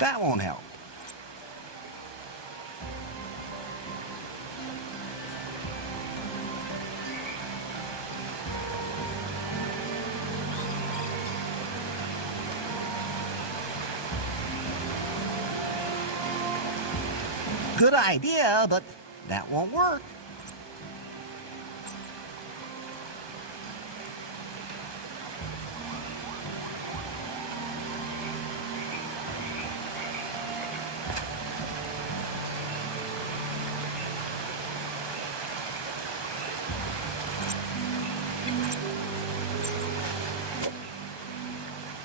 That won't help. Good idea, but that won't work.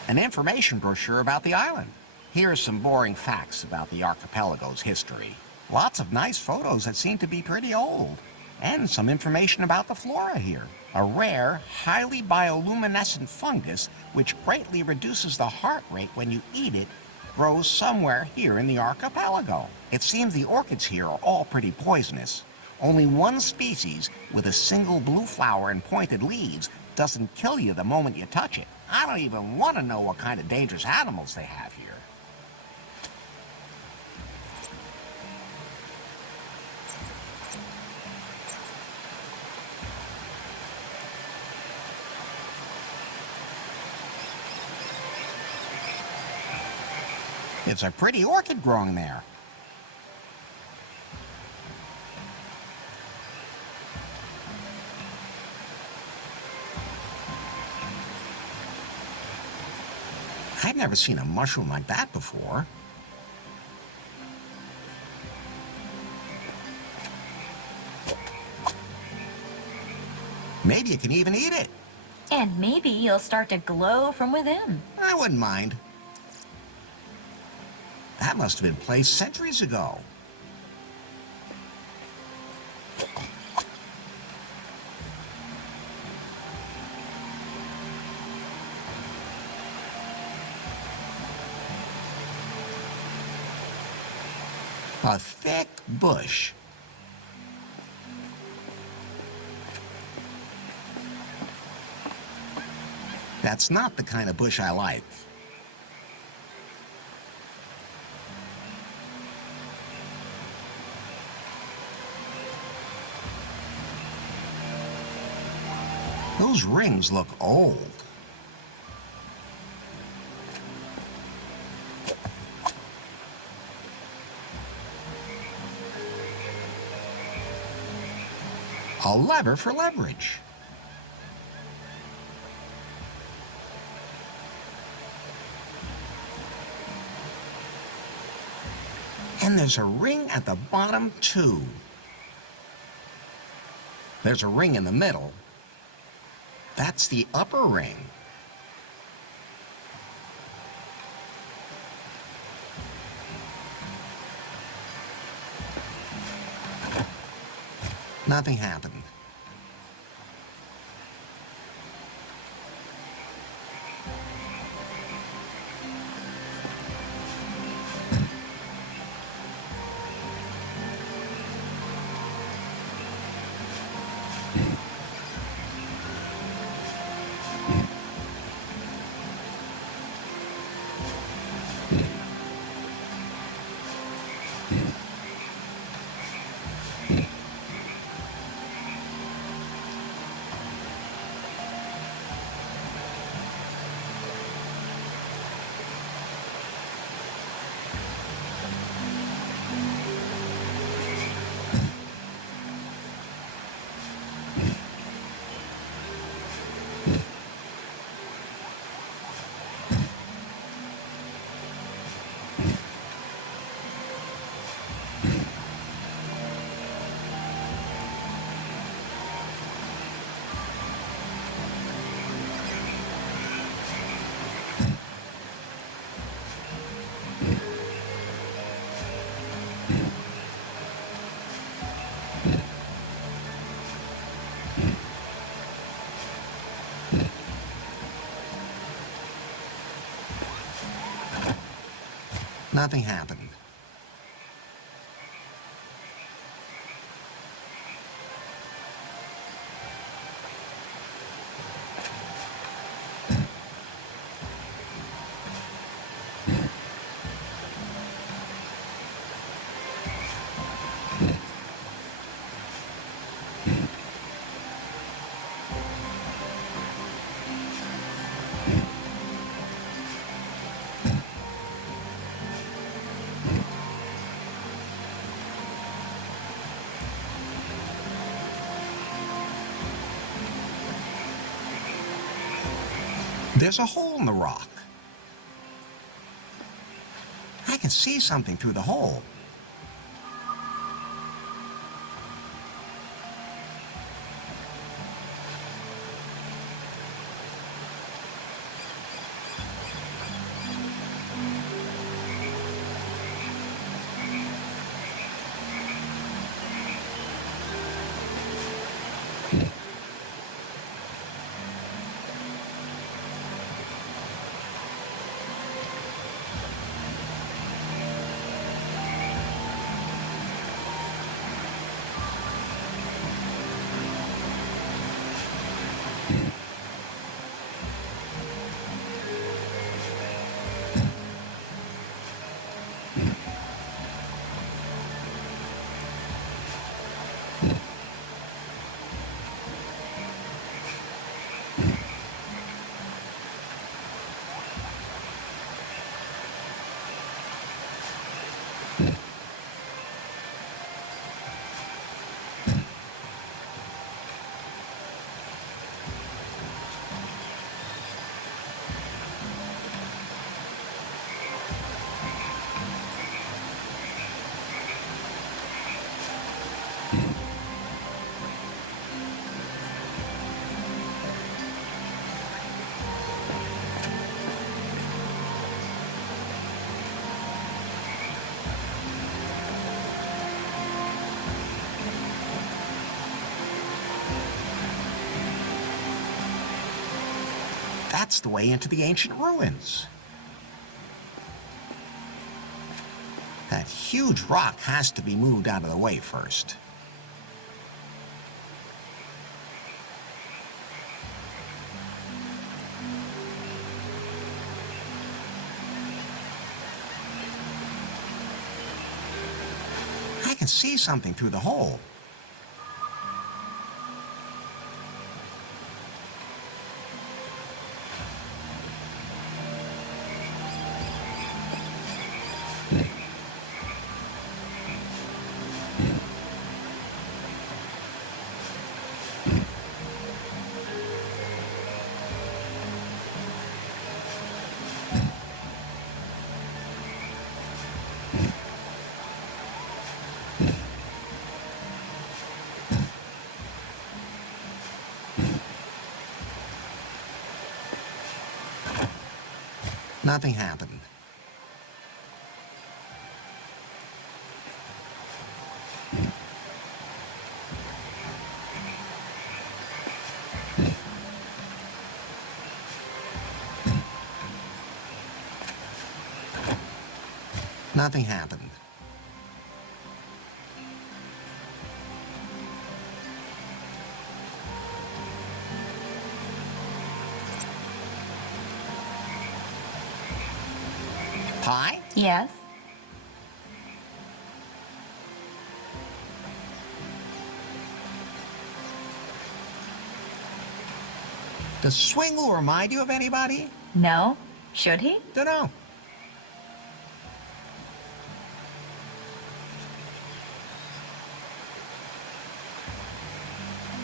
An information brochure about the island. Here are some boring facts about the archipelago's history. Lots of nice photos that seem to be pretty old. And some information about the flora here. A rare, highly bioluminescent fungus which greatly reduces the heart rate when you eat it grows somewhere here in the archipelago. It seems the orchids here are all pretty poisonous. Only one species with a single blue flower and pointed leaves doesn't kill you the moment you touch it. I don't even want to know what kind of dangerous animals they have here. It's a pretty orchid growing there. I've never seen a mushroom like that before. Maybe you can even eat it. And maybe you'll start to glow from within. I wouldn't mind. That must have been placed centuries ago. A thick bush. That's not the kind of bush I like. Those rings look old. A lever for leverage. And there's a ring at the bottom, too. There's a ring in the middle. That's the upper ring. Nothing happened. Nothing happened. There's a hole in the rock. I can see something through the hole. That's the way into the ancient ruins. That huge rock has to be moved out of the way first. I can see something through the hole. Nothing happened. Nothing happened. Pie? Yes? Does Swingle remind you of anybody? No? Should he? Dunno.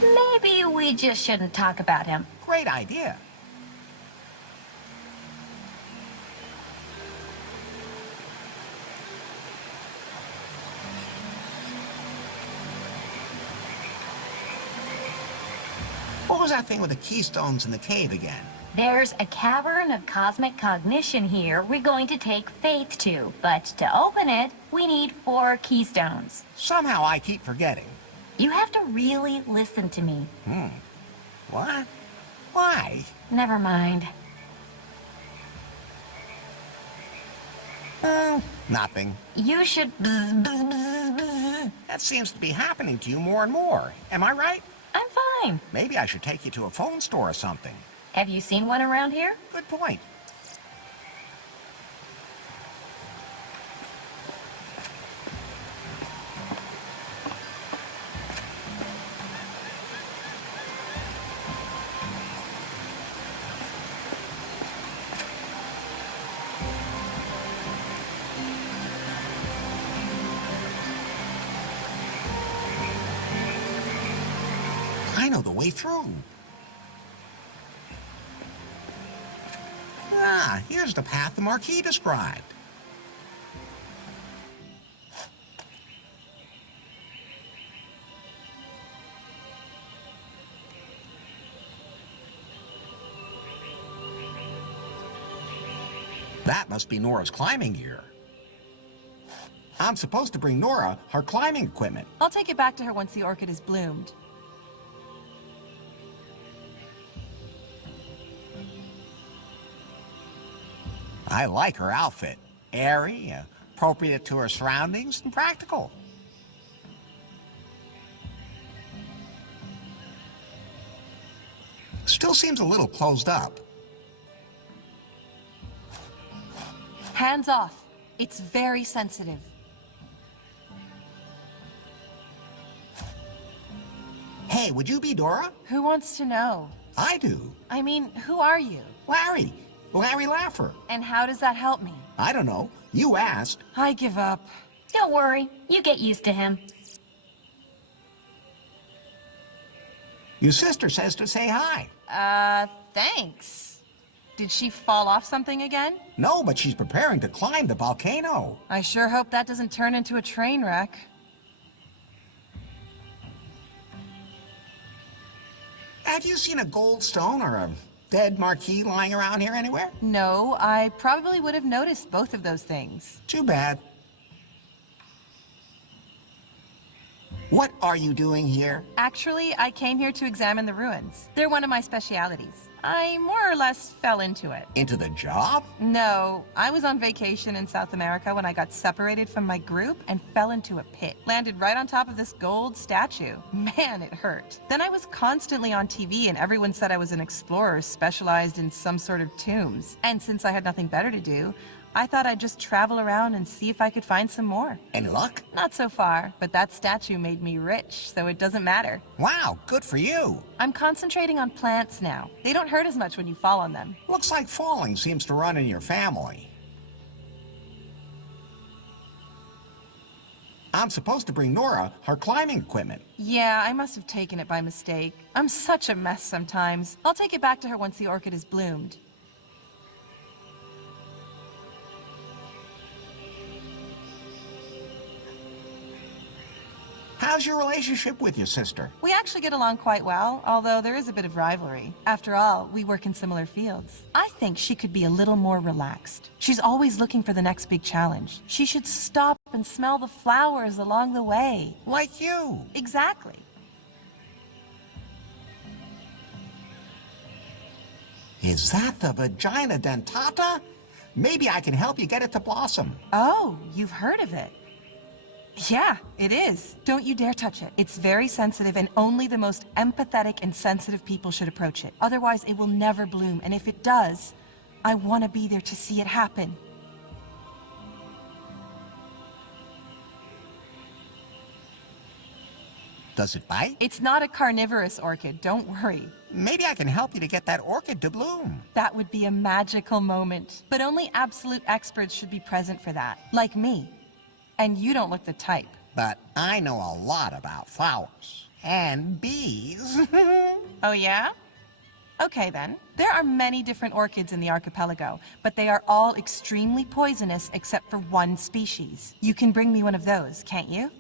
Maybe we just shouldn't talk about him. Great idea. What was that thing with the keystones in the cave again? There's a cavern of cosmic cognition here we're going to take Feyt to, but to open it, we need 4 keystones. Somehow I keep forgetting. You have to really listen to me. What? Why? Never mind. Nothing. You should... That seems to be happening to you more and more. Am I right? I'm fine. Maybe I should take you to a phone store or something. Have you seen one around here? Good point. I know the way through. Ah, here's the path the Marquis described. That must be Nora's climbing gear. I'm supposed to bring Nora her climbing equipment. I'll take it back to her once the orchid has bloomed. I like her outfit. Airy, appropriate to her surroundings, and practical. Still seems a little closed up. Hands off. It's very sensitive. Hey, would you be Dora? Who wants to know? I do. I mean, who are you? Larry. Larry Laffer. And how does that help me? I don't know. You asked. I give up. Don't worry, you get used to him. Your sister says to say hi. Thanks. Did she fall off something again? No, but she's preparing to climb the volcano. I sure hope that doesn't turn into a train wreck. Have you seen a gold stone or a dead marquee lying around here anywhere? No, I probably would have noticed both of those things. Too bad. What are you doing here? Actually, I came here to examine the ruins. They're one of my specialities. I more or less fell into it. Into the job? No, I was on vacation in South America when I got separated from my group and fell into a pit. Landed right on top of this gold statue. Man, it hurt. Then I was constantly on TV and everyone said I was an explorer specialized in some sort of tombs. And since I had nothing better to do, I thought I'd just travel around and see if I could find some more. Any luck? Not so far, but that statue made me rich, so it doesn't matter. Wow, good for you. I'm concentrating on plants now. They don't hurt as much when you fall on them. Looks like falling seems to run in your family. I'm supposed to bring Nora her climbing equipment. Yeah, I must have taken it by mistake. I'm such a mess sometimes. I'll take it back to her once the orchid has bloomed. How's your relationship with your sister? We actually get along quite well, although there is a bit of rivalry. After all, we work in similar fields. I think she could be a little more relaxed. She's always looking for the next big challenge. She should stop and smell the flowers along the way. Like you. Exactly. Is that the vagina dentata? Maybe I can help you get it to blossom. Oh, you've heard of it. Yeah, it is. Don't you dare touch it. It's very sensitive and only the most empathetic and sensitive people should approach it. Otherwise, it will never bloom. And if it does, I want to be there to see it happen. Does it bite? It's not a carnivorous orchid, don't worry. Maybe I can help you to get that orchid to bloom. That would be a magical moment. But only absolute experts should be present for that, like me. And you don't look the type. But I know a lot about flowers. And bees. Oh yeah? Okay then. There are many different orchids in the archipelago, but they are all extremely poisonous except for one species. You can bring me one of those, can't you?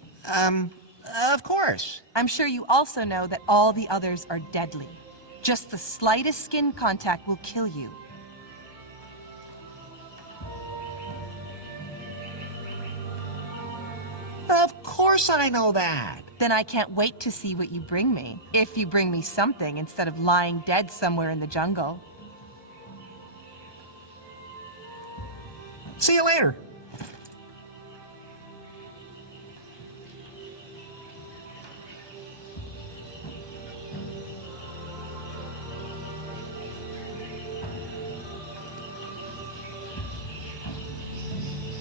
Of course. I'm sure you also know that all the others are deadly. Just the slightest skin contact will kill you. Of course I know that. Then I can't wait to see what you bring me. If you bring me something instead of lying dead somewhere in the jungle. See you later.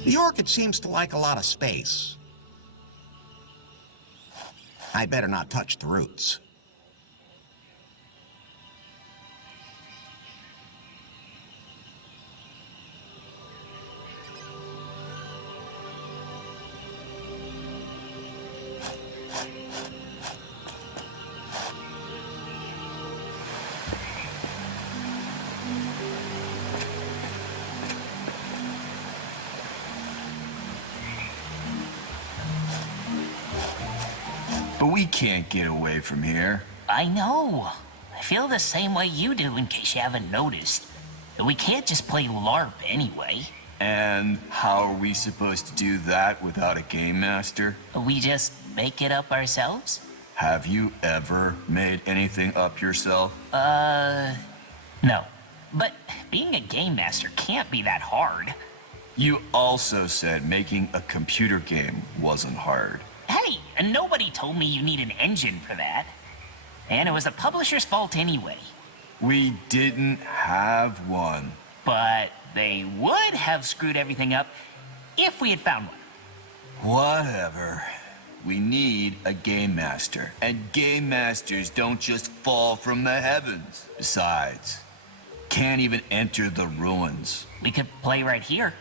The orchid seems to like a lot of space. I better not touch the roots. We can't get away from here. I know. I feel the same way you do, in case you haven't noticed. We can't just play LARP anyway. And how are we supposed to do that without a game master? We just make it up ourselves? Have you ever made anything up yourself? No. But being a game master can't be that hard. You also said making a computer game wasn't hard. Hey, nobody told me you need an engine for that. And it was the publisher's fault anyway. We didn't have one. But they would have screwed everything up if we had found one. Whatever. We need a game master. And game masters don't just fall from the heavens. Besides, can't even enter the ruins. We could play right here.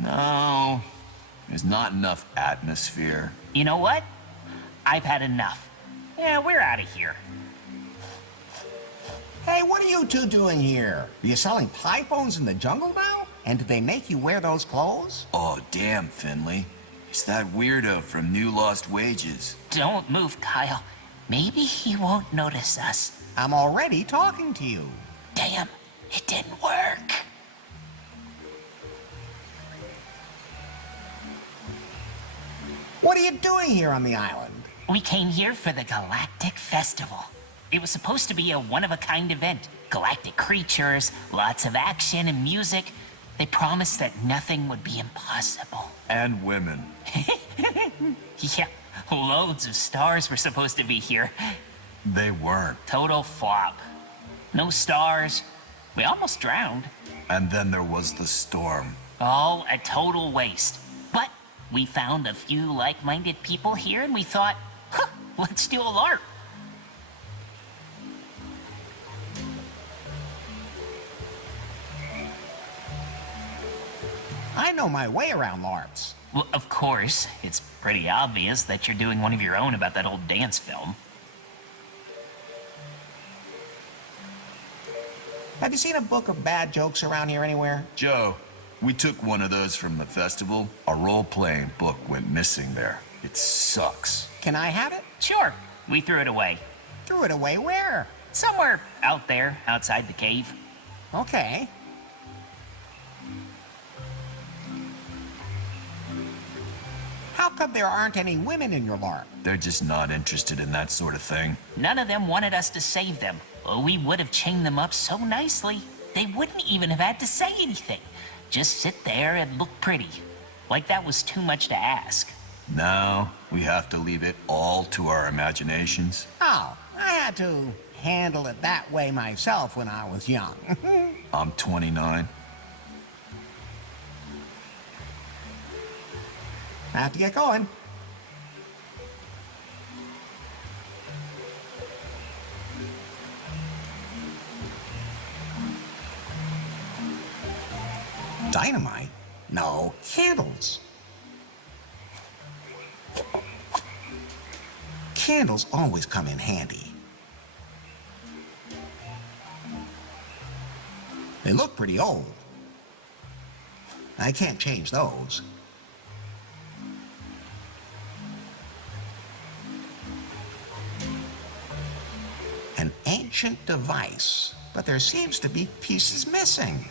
No, there's not enough atmosphere. You know what? I've had enough. Yeah, we're out of here. Hey, what are you two doing here? Are you selling pie phones in the jungle now? And did they make you wear those clothes? Oh, damn, Finley. It's that weirdo from New Lost Wages. Don't move, Kyle. Maybe he won't notice us. I'm already talking to you. Damn, it didn't work. What are you doing here on the island? We came here for the Galactic Festival. It was supposed to be a one-of-a-kind event. Galactic creatures, lots of action and music. They promised that nothing would be impossible. And women. Yeah, loads of stars were supposed to be here. They weren't. Total flop. No stars. We almost drowned. And then there was the storm. All a total waste. But we found a few like-minded people here and we thought, huh, let's do a LARP. I know my way around LARPs. Well, of course, it's pretty obvious that you're doing one of your own about that old dance film. Have you seen a book of bad jokes around here anywhere? Joe, we took one of those from the festival. A role-playing book went missing there. It sucks. Can I have it? Sure, we threw it away. Threw it away where? Somewhere out there, outside the cave. Okay. How come there aren't any women in your LARP? They're just not interested in that sort of thing. None of them wanted us to save them. Oh, we would have chained them up so nicely. They wouldn't even have had to say anything. Just sit there and look pretty. Like that was too much to ask. Now, we have to leave it all to our imaginations. Oh, I had to handle it that way myself when I was young. I'm 29. I have to get going. Dynamite? No, candles. Candles always come in handy. They look pretty old. I can't change those. An ancient device, but there seems to be pieces missing.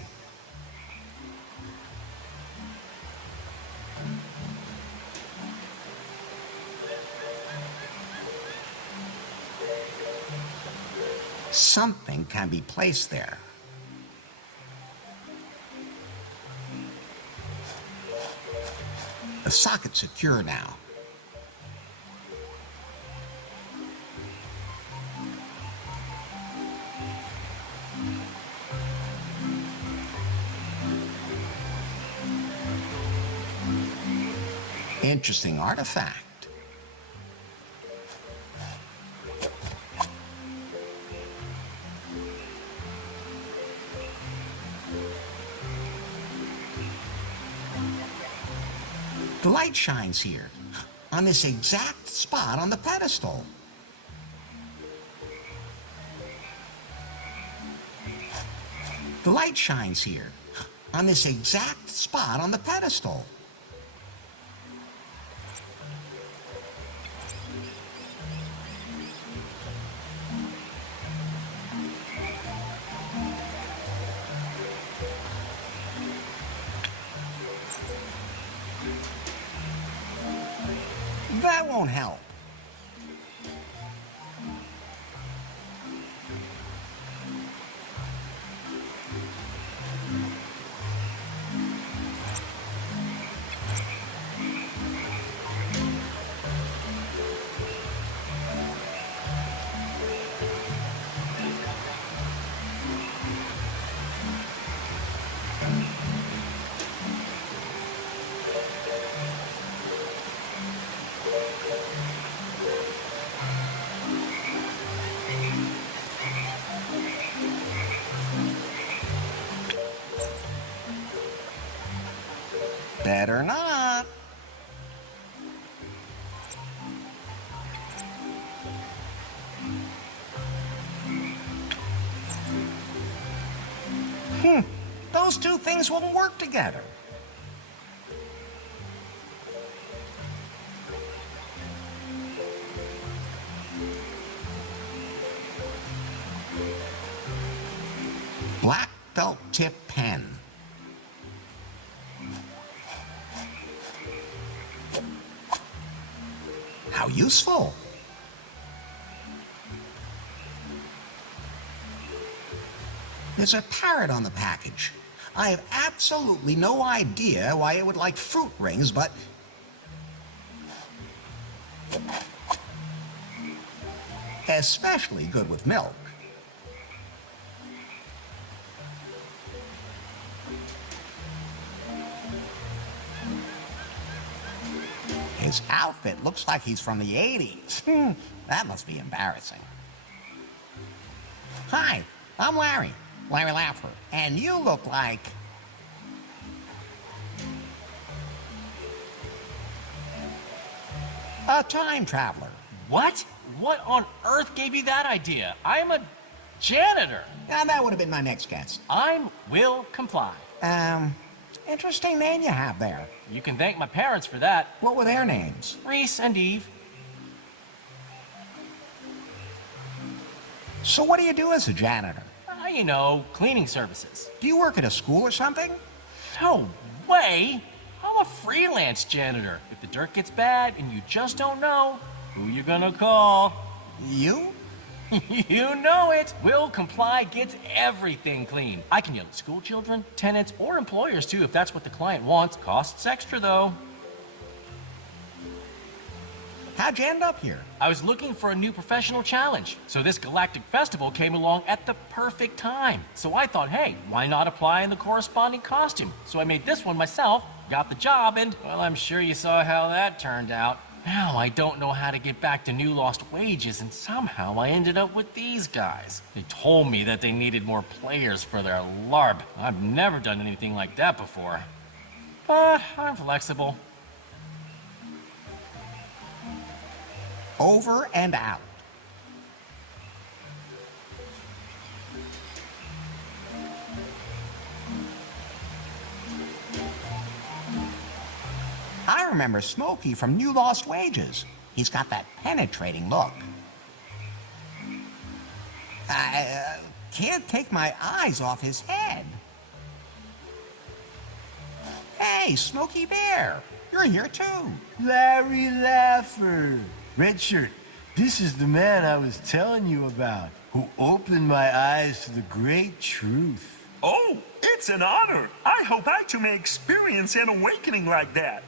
Something can be placed there. The socket's secure now. Interesting artifact. The light shines here, on this exact spot on the pedestal. The light shines here, on this exact spot on the pedestal. won't help. Better not. Those two things won't work together. Black felt tip pen. How useful. There's a parrot on the package. I have absolutely no idea why it would like fruit rings, but... especially good with milk. His outfit looks like he's from the 80s. That must be embarrassing. Hi, I'm Larry Laffera, and you look like... a time traveler. What? What on earth gave you that idea? I'm a janitor. Yeah, that would have been my next guess. I will comply. Interesting name you have there. You can thank my parents for that. What were their names? Reese and Eve. So what do you do as a janitor? You know, cleaning services. Do you work at a school or something? No way! I'm a freelance janitor. If the dirt gets bad and you just don't know, who you gonna call? You? You know it! Will Comply gets everything clean. I can yell at school children, tenants, or employers too if that's what the client wants. Costs extra though. How'd you end up here? I was looking for a new professional challenge, so this galactic festival came along at the perfect time. So I thought, hey, why not apply in the corresponding costume? So I made this one myself, got the job, and, well, I'm sure you saw how that turned out. Now I don't know how to get back to new lost wages, and somehow I ended up with these guys. They told me that they needed more players for their LARP. I've never done anything like that before. But I'm flexible. Over and out. I remember Smokey from New Lost Wages. He's got that penetrating look. I can't take my eyes off his head. Hey, Smokey Bear, you're here too. Larry Laffer. Red shirt, this is the man I was telling you about, who opened my eyes to the great truth. Oh, it's an honor. I hope I too may experience an awakening like that.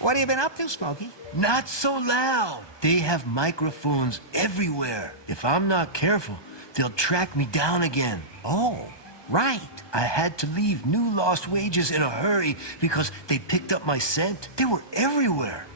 What have you been up to, Smokey? Not so loud. They have microphones everywhere. If I'm not careful, they'll track me down again. Oh, right. I had to leave New Lost Wages in a hurry because they picked up my scent. They were everywhere.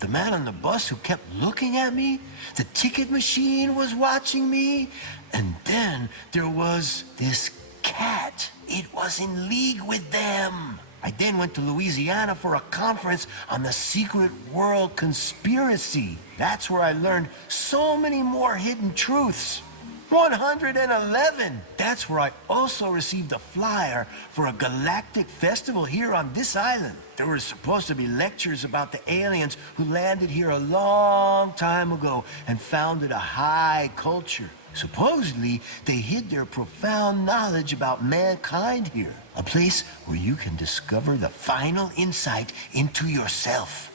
The man on the bus who kept looking at me, the ticket machine was watching me, and then there was this cat. It was in league with them. I then went to Louisiana for a conference on the secret world conspiracy. That's where I learned so many more hidden truths. 111! That's where I also received a flyer for a galactic festival here on this island. There were supposed to be lectures about the aliens who landed here a long time ago and founded a high culture. Supposedly, they hid their profound knowledge about mankind here. A place where you can discover the final insight into yourself.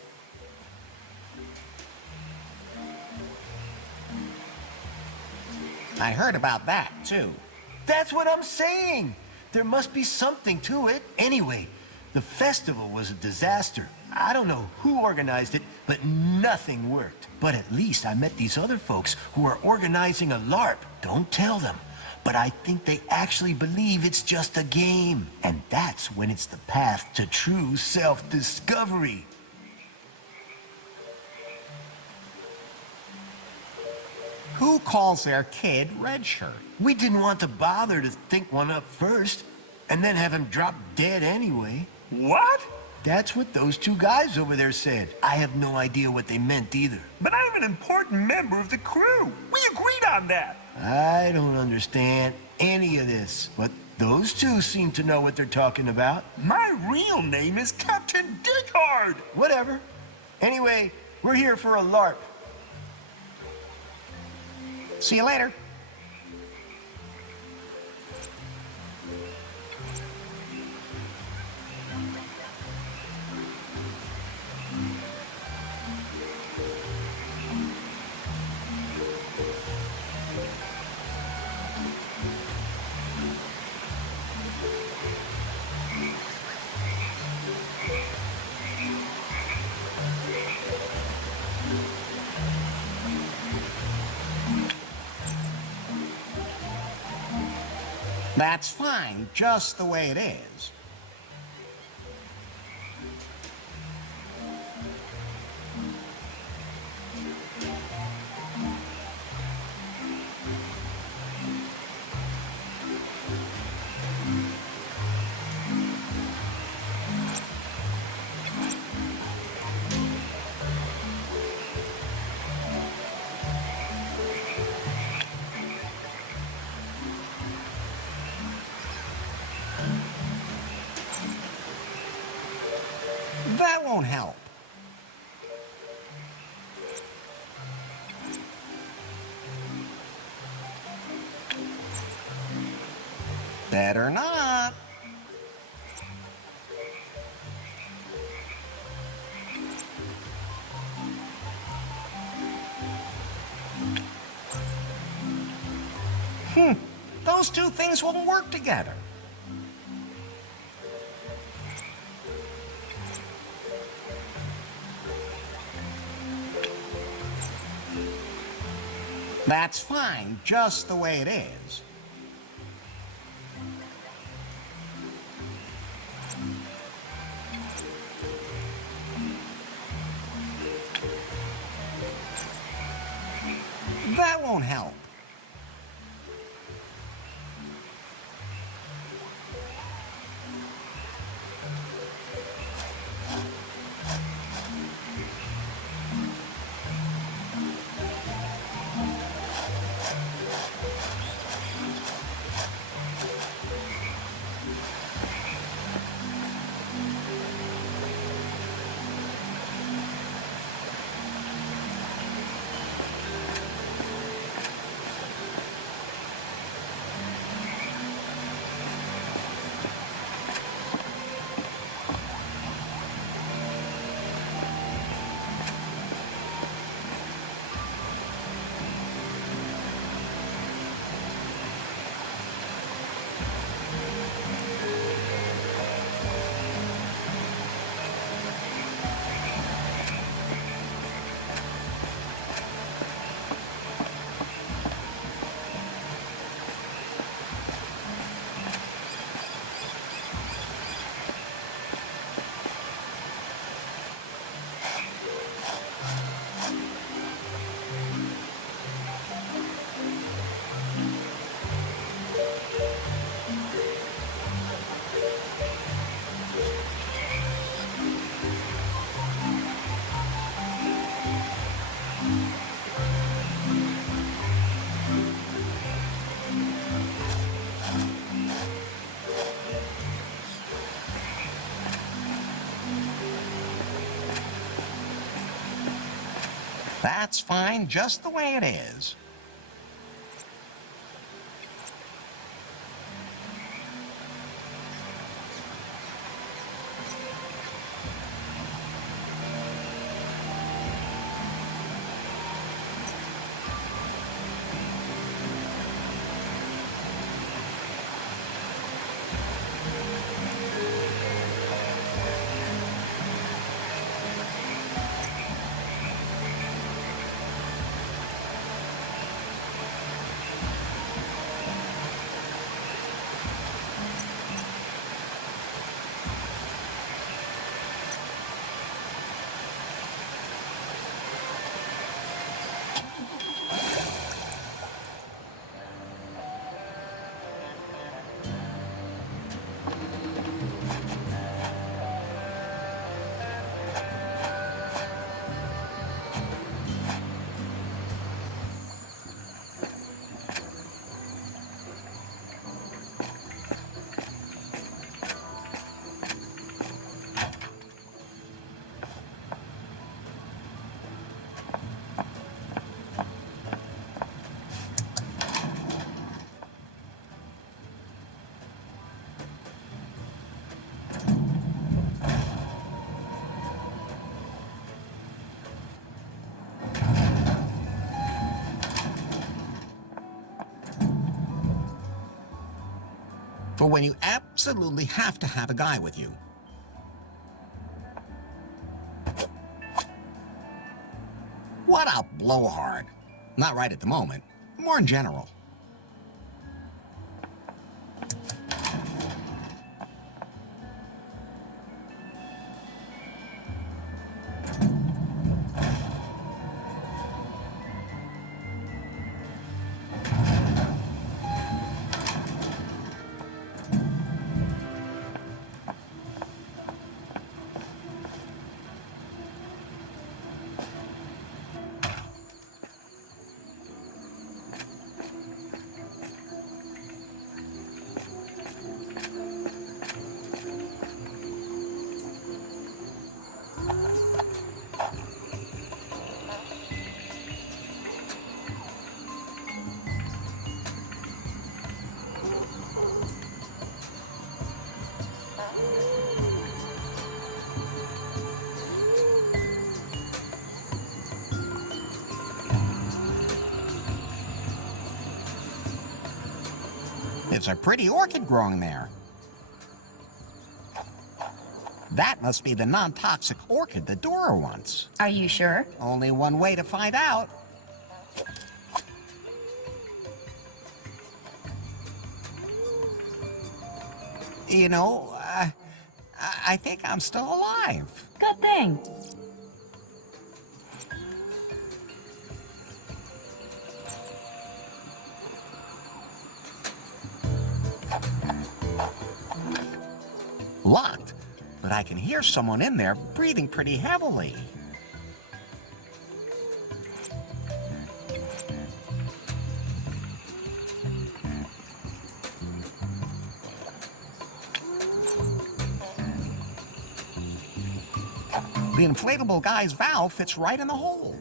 I heard about that, too. That's what I'm saying. There must be something to it. Anyway, the festival was a disaster. I don't know who organized it, but nothing worked. But at least I met these other folks who are organizing a LARP. Don't tell them. But I think they actually believe it's just a game. And that's when it's the path to true self-discovery. Who calls their kid Red Shirt? We didn't want to bother to think one up first, and then have him drop dead anyway. What? That's what those two guys over there said. I have no idea what they meant either. But I'm an important member of the crew. We agreed on that. I don't understand any of this, but those two seem to know what they're talking about. My real name is Captain Dighard. Whatever. Anyway, we're here for a LARP. See you later. That's fine, just the way it is. That won't help. Better not. Those two things won't work together. That's fine, just the way it is. That won't help. That's fine, just the way it is. For when you absolutely have to have a guy with you. What a blowhard. Not right at the moment. More in general. It's a pretty orchid growing there. That must be the non-toxic orchid that Dora wants. Are you sure? Only one way to find out. You know, I think I'm still alive. Good thing. Locked, but I can hear someone in there breathing pretty heavily. The inflatable guy's valve fits right in the hole.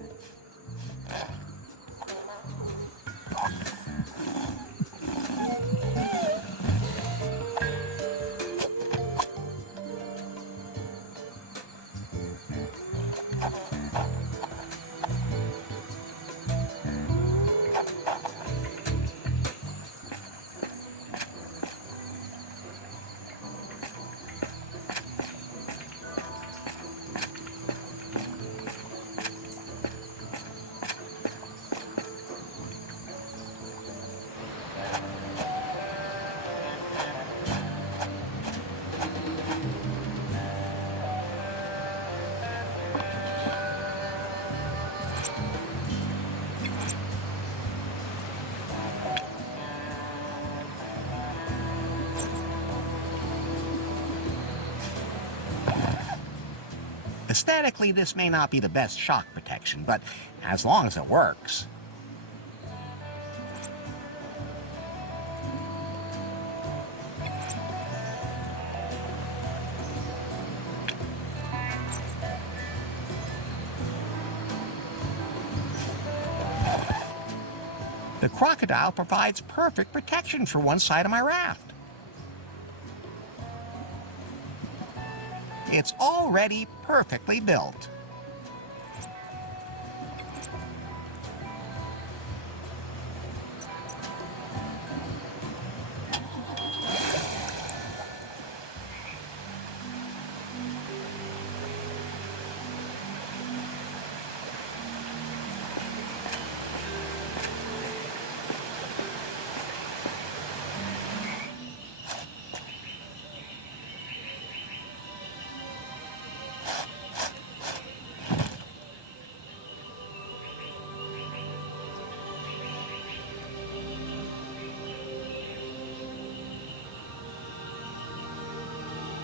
Aesthetically, this may not be the best shock protection, but as long as it works. The crocodile provides perfect protection for one side of my raft. It's already perfectly built.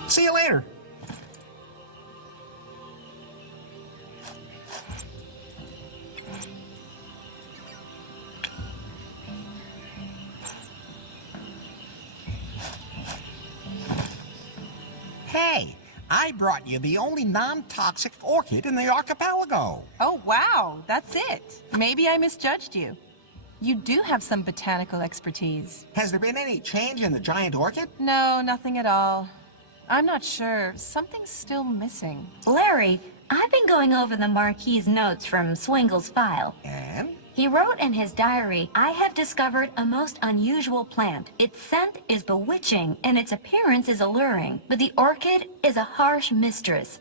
See you later. Hey, I brought you the only non-toxic orchid in the archipelago. Oh, wow, that's it. Maybe I misjudged you. You do have some botanical expertise. Has there been any change in the giant orchid? No, nothing at all. I'm not sure. Something's still missing. Larry, I've been going over the Marquis's notes from Swingle's file. And? He wrote in his diary, "I have discovered a most unusual plant. Its scent is bewitching and its appearance is alluring, but the orchid is a harsh mistress.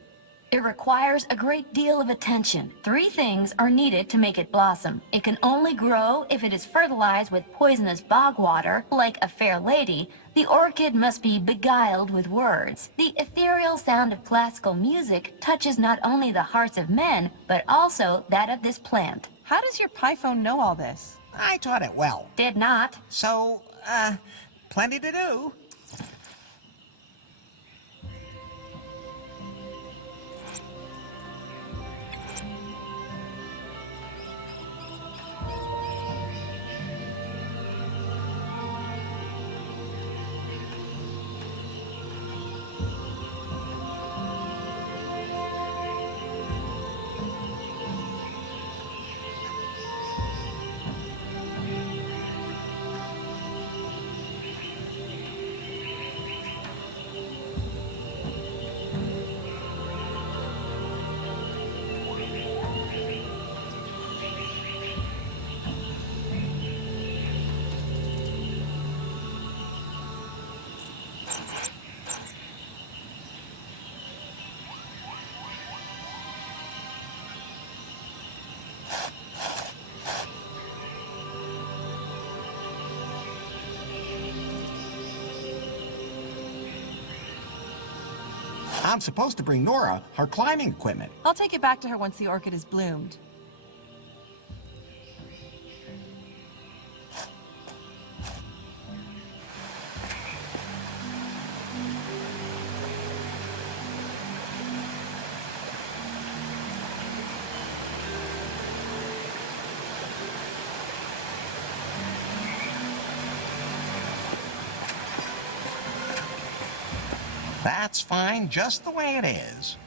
It requires a great deal of attention. 3 things are needed to make it blossom. It can only grow if it is fertilized with poisonous bog water, like a fair lady. The orchid must be beguiled with words. The ethereal sound of classical music touches not only the hearts of men, but also that of this plant." How does your PiPhone know all this? I taught it well. Did not. So, plenty to do. I'm supposed to bring Nora her climbing equipment. I'll take it back to her once the orchid is bloomed. That's fine just the way it is.